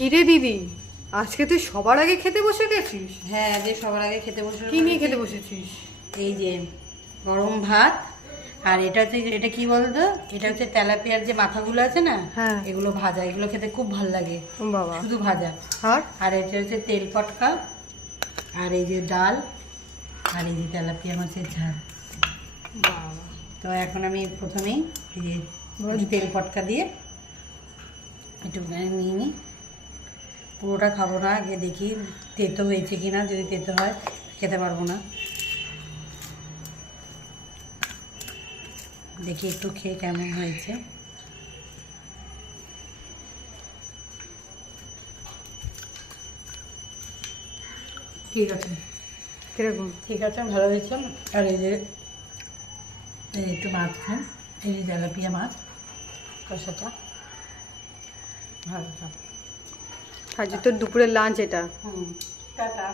কিরে দিদি, আজকে তুই সবার আগে খেতে বসে গেছিস? হ্যাঁ, যে সবার আগে খেতে বসে কি নিয়ে খেতে বসেছিস? এই যে গরম ভাত। আর এটা হচ্ছে, এটা কি বলতো, এটা হচ্ছে তেলাপিয়ার যে মাথাগুলো আছে না, হ্যাঁ। এগুলো ভাজা, এগুলো খেতে খুব ভালো লাগে, ও বাবা। শুধু ভাজা। আর আর এটা হচ্ছে তেল পটকা, আর এই যে ডাল, আর এই যে তেলাপিয়া মাছের ঝাল। বাবা, তো এখন আমি প্রথমেই এই যে একটু তেল পটকা দিয়ে একটু নিয়ে নিই। পুরোটা খাবো না, আগে দেখি তেতো হয়েছে কি না। যদি তেতো হয় খেতে পারবো না। দেখি একটু খেয়ে কেমন হয়েছে। ঠিক আছে, কিরকম? ঠিক আছে, ভালো হয়েছে। আর এই যে এই একটু মাছ খান, এই যে তেলাপিয়া মাছ কষাটা ভালো। আজ তোর দুপুরের লাঞ্চ এটা? হুম, টাটা।